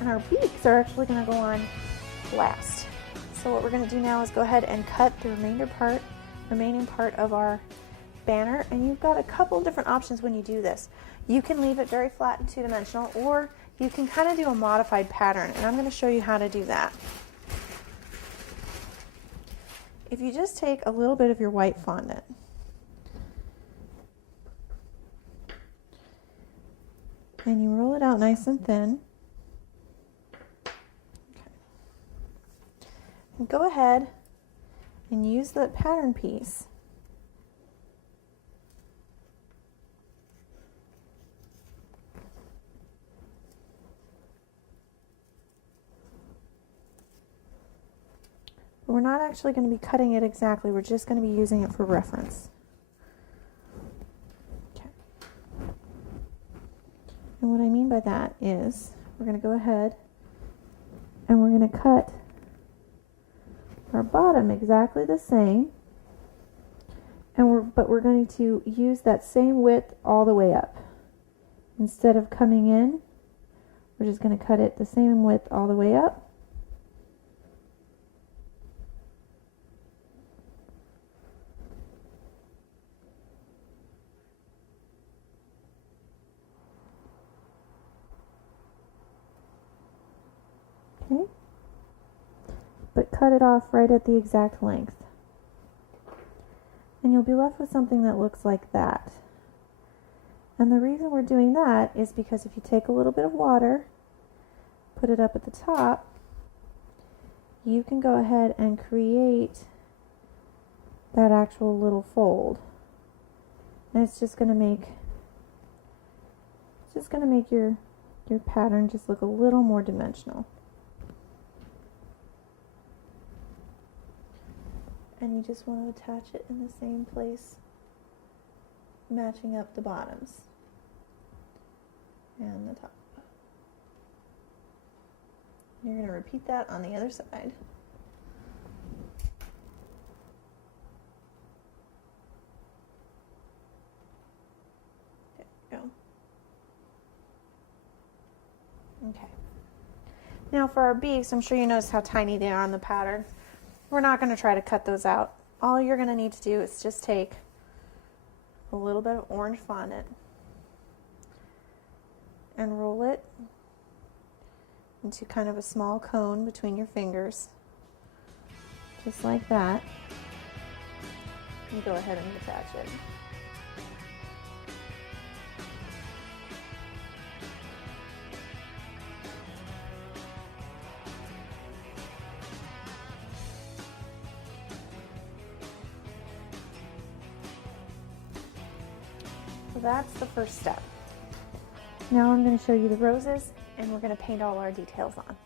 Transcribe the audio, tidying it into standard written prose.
And our beaks are actually going to go on last. So what we're going to do now is go ahead and cut the remaining part of our banner. And you've got a couple different options when you do this. You can leave it very flat and two-dimensional, or you can kind of do a modified pattern, and I'm going to show you how to do that. If you just take a little bit of your white fondant and you roll it out nice and thin, okay. And go ahead and use the pattern piece we're not actually going to be cutting it exactly, we're just going to be using it for reference. Okay. And what I mean by that is we're going to go ahead and we're going to cut our bottom exactly the same, and but we're going to use that same width all the way up. Instead of coming in, we're just going to cut it the same width all the way up. Okay, but cut it off right at the exact length. And you'll be left with something that looks like that. And the reason we're doing that is because if you take a little bit of water, put it up at the top, you can go ahead and create that actual little fold. And it's just going to make your pattern just look a little more dimensional. And you just want to attach it in the same place, matching up the bottoms and the top. You're going to repeat that on the other side. There we go. Okay. Now for our beaks, I'm sure you noticed how tiny they are on the pattern. We're not going to try to cut those out. All you're going to need to do is just take a little bit of orange fondant and roll it into kind of a small cone between your fingers, just like that, and go ahead and attach it. So that's the first step. Now I'm going to show you the roses, and we're going to paint all our details on.